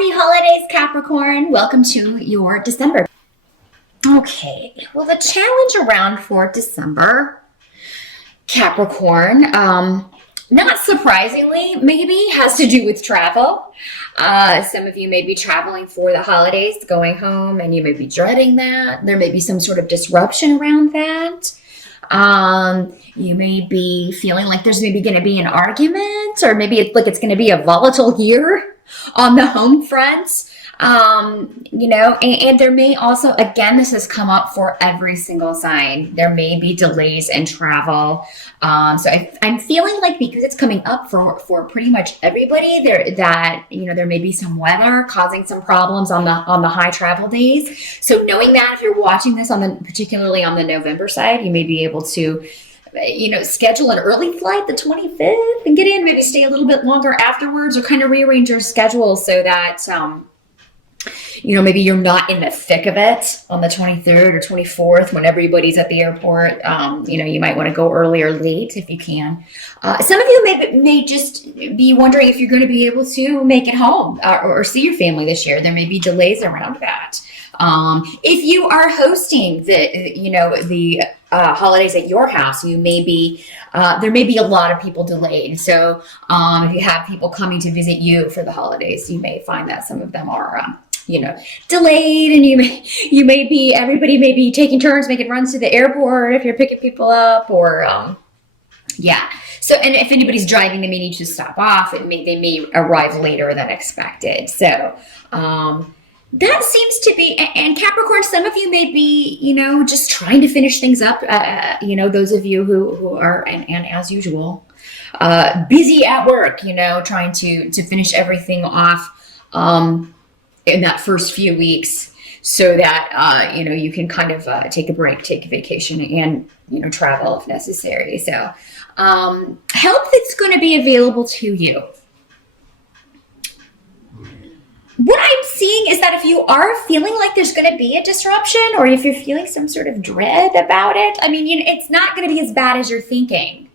Happy holidays, Capricorn. Welcome to your December. Okay, well, the challenge around for December, Capricorn, not surprisingly, maybe has to do with travel. Some of you may be traveling for the holidays, going home, and you may be dreading that. There may be some sort of disruption around that. You may be feeling like there's maybe going to be an argument, or maybe it's going to be a volatile year on the home front. And there may also, again, this has come up for every single sign. There may be delays in travel. I'm feeling like because it's coming up for pretty much everybody there may be some weather causing some problems on the high travel days. So knowing that, if you're watching this particularly on the November side, you may be able to schedule an early flight the 25th and get in, maybe stay a little bit longer afterwards, or kind of rearrange your schedule so that maybe you're not in the thick of it on the 23rd or 24th when everybody's at the airport. You might want to go early or late if you can. Some of you may just be wondering if you're going to be able to make it home or see your family this year. There may be delays around that. If you are hosting the holidays at your house, there may be a lot of people delayed. So if you have people coming to visit you for the holidays, you may find that some of them are delayed, and everybody may be taking turns making runs to the airport if you're picking people up, or So, and if anybody's driving, they may need to stop off, and they may arrive later than expected. So, that seems to be, and Capricorn, some of you may be, just trying to finish things up. Those of you who are, and as usual, busy at work, trying to finish everything off, in that first few weeks, so that, you can kind of take a break, take a vacation, and, travel if necessary. So, help that's going to be available to you. What I'm seeing is that if you are feeling like there's going to be a disruption, or if you're feeling some sort of dread about it, it's not going to be as bad as you're thinking.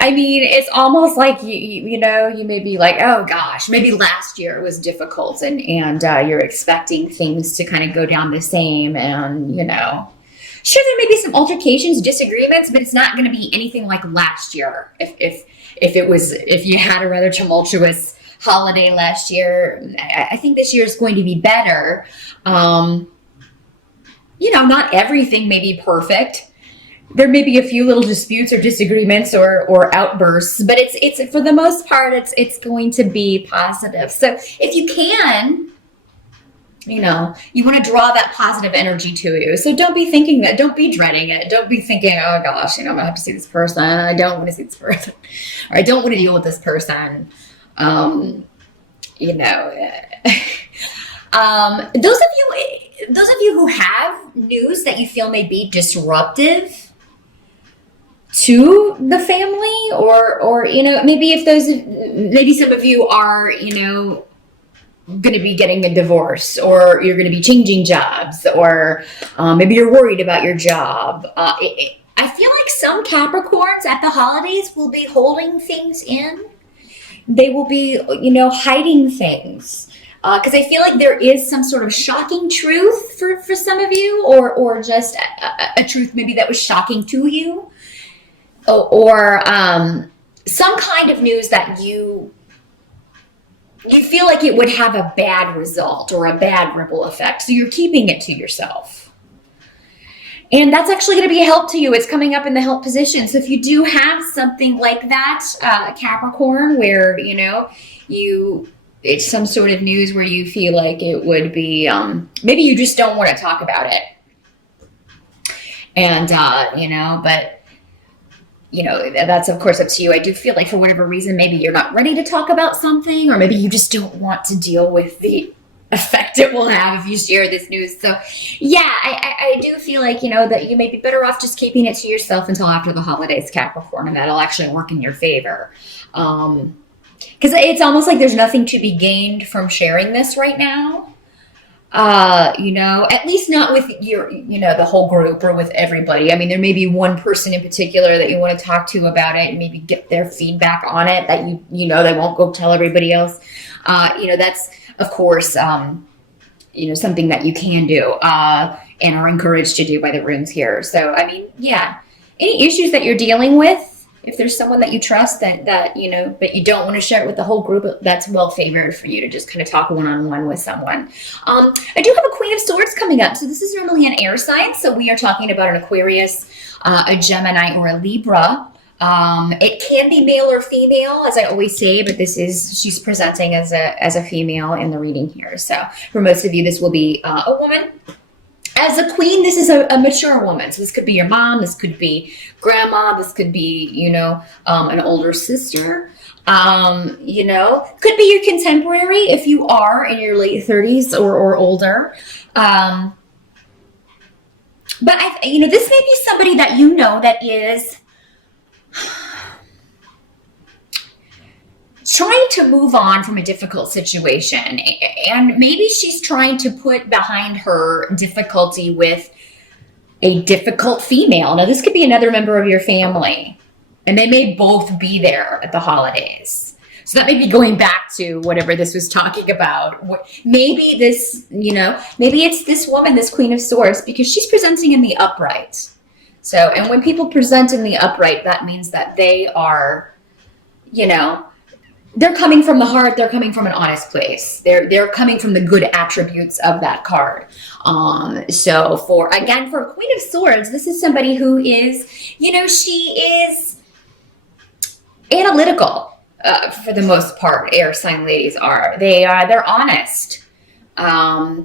It's almost like you may be like, oh gosh, maybe last year was difficult, and you're expecting things to kind of go down the same, and sure, there may be some altercations, disagreements, but it's not going to be anything like last year. If you had a rather tumultuous holiday last year, I think this year is going to be better. Not everything may be perfect. There may be a few little disputes or disagreements or outbursts, but it's for the most part, it's going to be positive. So if you can, you want to draw that positive energy to you. So don't be thinking that, don't be dreading it. Don't be thinking, oh gosh, I'm gonna have to see this person. I don't want to see this person, or I don't want to deal with this person. Those of you who have news that you feel may be disruptive to the family, or maybe some of you are going to be getting a divorce, or you're going to be changing jobs, or maybe you're worried about your job. I feel like some Capricorns at the holidays will be holding things in. They will be hiding things, because I feel like there is some sort of shocking truth for some of you, or just a truth maybe that was shocking to you, or some kind of news that you feel like it would have a bad result or a bad ripple effect, so you're keeping it to yourself. And that's actually going to be a help to you. It's coming up in the help position. So if you do have something like that, Capricorn, where it's some sort of news where you feel like it would be, maybe you just don't want to talk about it, and that's of course up to you. I do feel like for whatever reason, maybe you're not ready to talk about something, or maybe you just don't want to deal with the effect it will have if you share this news. So I do feel like, that you may be better off just keeping it to yourself until after the holidays, Capricorn, and that'll actually work in your favor. Because it's almost like there's nothing to be gained from sharing this right now. At least not with the whole group or with everybody. There may be one person in particular that you want to talk to about it and maybe get their feedback on it that they won't go tell everybody else. That's, of course, something that you can do and are encouraged to do by the runes here. So, I mean, yeah, any issues that you're dealing with, if there's someone that you trust that but you don't want to share it with the whole group, that's well favored for you to just kind of talk one-on-one with someone. I do have a Queen of Swords coming up. So this is normally an air sign. So we are talking about an Aquarius, a Gemini, or a Libra. It can be male or female, as I always say, but she's presenting as a female in the reading here. So for most of you, this will be a woman. As a queen, this is a mature woman. So this could be your mom, this could be grandma, this could be, an older sister. Could be your contemporary if you are in your late 30s or older. But this may be somebody that that is trying to move on from a difficult situation, and maybe she's trying to put behind her difficulty with a difficult female. Now, this could be another member of your family, and they may both be there at the holidays. So that may be going back to whatever this was talking about. Maybe this, maybe it's this woman, this Queen of Swords, because she's presenting in the upright. So, and when people present in the upright, that means that they are, they're coming from the heart. They're coming from an honest place. They're coming from the good attributes of that card. So for a Queen of Swords, this is somebody who is, she is analytical for the most part. Air sign ladies are. They're honest. They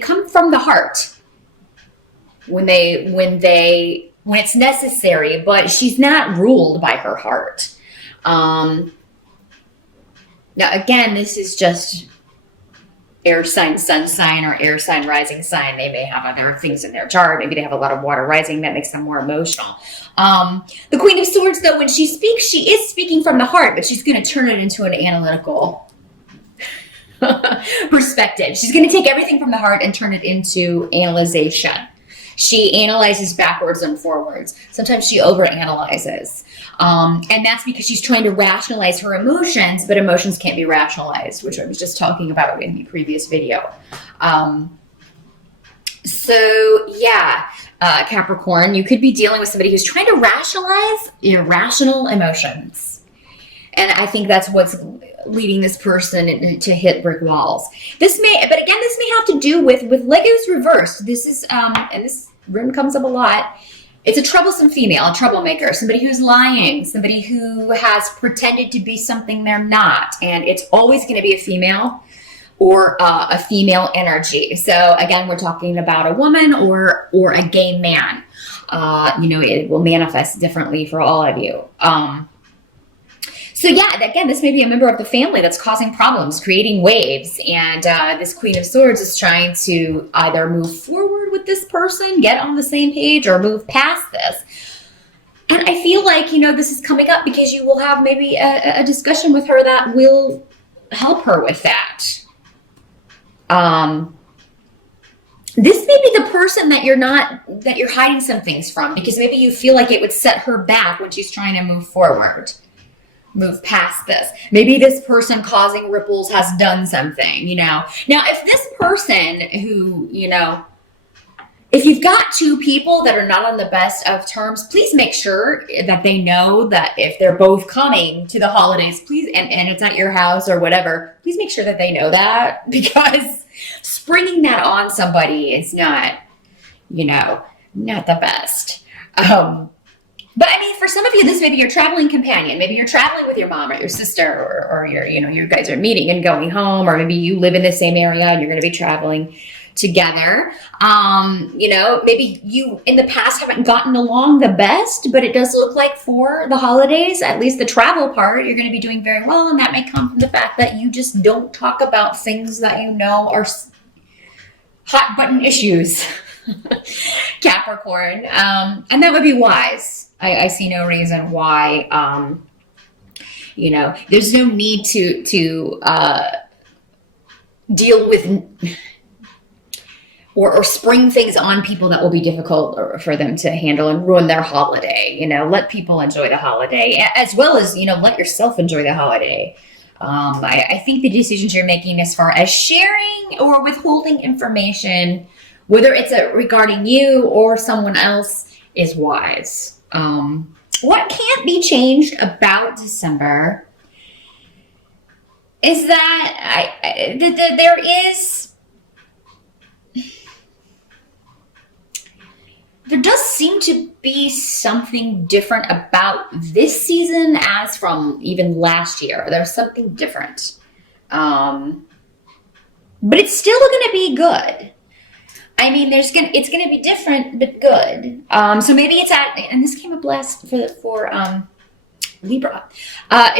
come from the heart when it's necessary, but she's not ruled by her heart. Now, again, this is just air sign, sun sign, or air sign, rising sign. They may have other things in their chart. Maybe they have a lot of water rising that makes them more emotional. The Queen of Swords, though, when she speaks, she is speaking from the heart, but she's going to turn it into an analytical perspective. She's going to take everything from the heart and turn it into analyzation. She analyzes backwards and forwards. Sometimes she overanalyzes. And that's because she's trying to rationalize her emotions, but emotions can't be rationalized, which I was just talking about in the previous video. Capricorn, you could be dealing with somebody who's trying to rationalize irrational emotions. And I think that's what's leading this person to hit brick walls. This may have to do with Legos reversed. This is, and this rune comes up a lot. It's a troublesome female, a troublemaker, somebody who's lying, somebody who has pretended to be something they're not. And it's always going to be a female or a female energy. So again, we're talking about a woman or a gay man. It will manifest differently for all of you. Again, this may be a member of the family that's causing problems, creating waves. And this Queen of Swords is trying to either move forward with this person, get on the same page, or move past this. And I feel like, this is coming up because you will have maybe a discussion with her that will help her with that. This may be the person that you're hiding some things from, because maybe you feel like it would set her back when she's trying to move forward. Move past this. Maybe this person causing ripples has done something, Now, if this person who, if you've got two people that are not on the best of terms, please make sure that they know that if they're both coming to the holidays, please, and it's at your house or whatever, please make sure that they know that, because springing that on somebody is not, not the best. But I mean, for some of you, this may be your traveling companion. Maybe you're traveling with your mom or your sister, or you're, you guys are meeting and going home, or maybe you live in the same area and you're going to be traveling together. Maybe you in the past haven't gotten along the best, but it does look like for the holidays, at least the travel part, you're going to be doing very well. And that may come from the fact that you just don't talk about things that are hot button issues. Capricorn. And that would be wise. I see no reason why, there's no need to deal with or spring things on people that will be difficult for them to handle and ruin their holiday. Let people enjoy the holiday, as well as, let yourself enjoy the holiday. I think the decisions you're making as far as sharing or withholding information, whether it's regarding you or someone else, is wise. What can't be changed about December is that there does seem to be something different about this season as from even last year. There's something different. But it's still going to be good. I mean, it's going to be different, but good. So maybe it's and this came up last for Libra.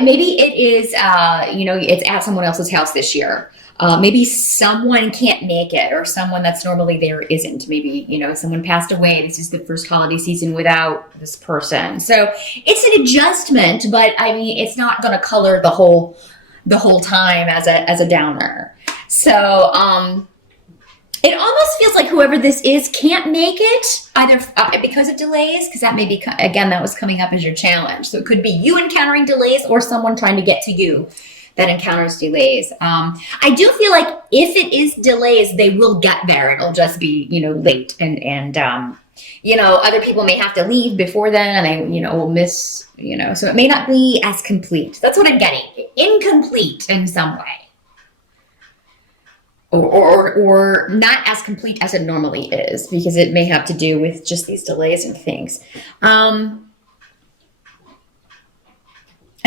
Maybe it is, it's at someone else's house this year. Maybe someone can't make it, or someone that's normally there isn't. Maybe, someone passed away. This is the first holiday season without this person. So it's an adjustment, but I mean, it's not going to color the whole time as a downer. So, it almost feels like whoever this is can't make it, either because of delays, because that may be, again, that was coming up as your challenge. So it could be you encountering delays or someone trying to get to you that encounters delays. I do feel like if it is delays, they will get there. It'll just be, late. And other people may have to leave before then, and they, will miss, so it may not be as complete. That's what I'm getting. Incomplete in some way. Or not as complete as it normally is, because it may have to do with just these delays and things. And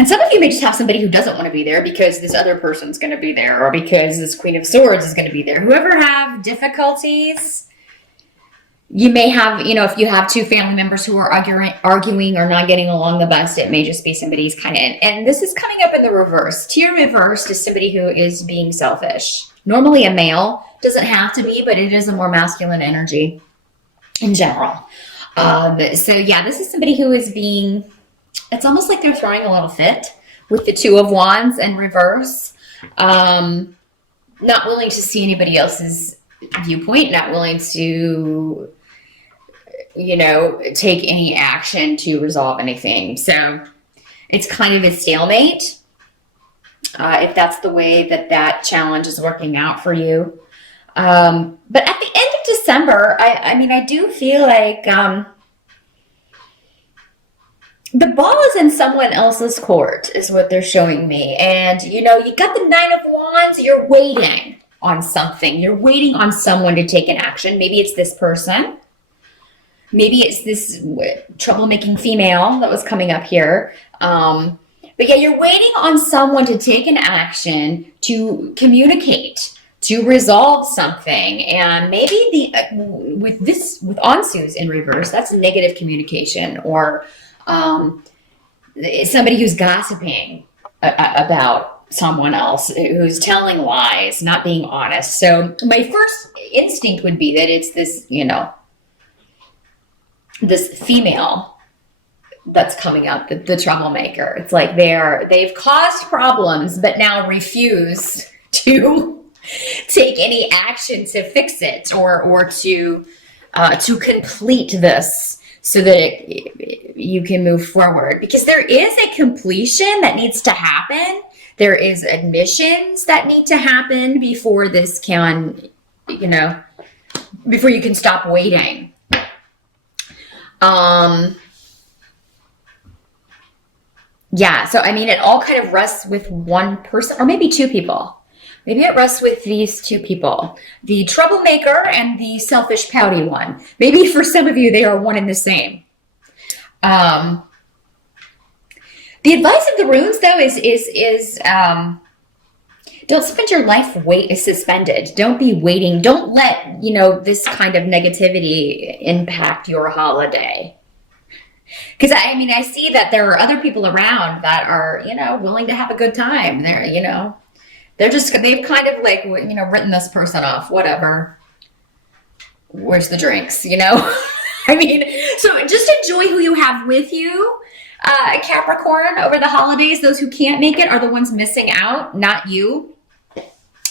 some of you may just have somebody who doesn't want to be there because this other person's going to be there, or because this Queen of Swords is going to be there. Whoever have difficulties, you may have, if you have two family members who are arguing or not getting along the best, it may just be somebody's kind of, and this is coming up in the reverse. Tier reversed is somebody who is being selfish. Normally a male, doesn't have to be, but it is a more masculine energy in general. So yeah, this is somebody who is being, it's almost like they're throwing a little fit with the Two of Wands in reverse. Not willing to see anybody else's viewpoint, not willing to, take any action to resolve anything. So it's kind of a stalemate. If that's the way that challenge is working out for you. But at the end of December, I do feel like the ball is in someone else's court is what they're showing me. And, you got the Nine of Wands, you're waiting on something. You're waiting on someone to take an action. Maybe it's this person. Maybe it's this troublemaking female that was coming up here. But yeah, you're waiting on someone to take an action, to communicate, to resolve something. And maybe with Ansu's in reverse, that's negative communication, or somebody who's gossiping about someone else, who's telling lies, not being honest. So my first instinct would be that it's this, this female that's coming up, the troublemaker. It's like they've caused problems, but now refuse to take any action to fix it, or to complete this so that you can move forward. Because there is a completion that needs to happen. There is admissions that need to happen before this can, before you can stop waiting. Yeah, so it all kind of rests with one person, or maybe two people. Maybe it rests with these two people, the troublemaker and the selfish, pouty one. Maybe for some of you, they are one and the same. The advice of the runes, though, is don't spend your life suspended. Don't be waiting. Don't let, this kind of negativity impact your holiday. Because I see that there are other people around that are, willing to have a good time. They've kind of like, written this person off, whatever. Where's the drinks, So just enjoy who you have with you, Capricorn, over the holidays. Those who can't make it are the ones missing out, not you.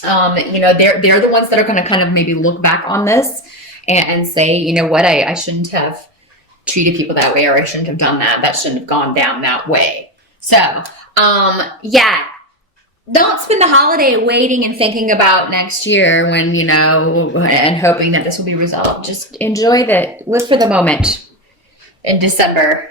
They're the ones that are going to kind of maybe look back on this and say, you know what, I shouldn't have treated people that way, or I shouldn't have done that. That shouldn't have gone down that way. So, yeah, don't spend the holiday waiting and thinking about next year when, and hoping that this will be resolved. Just live for the moment in December.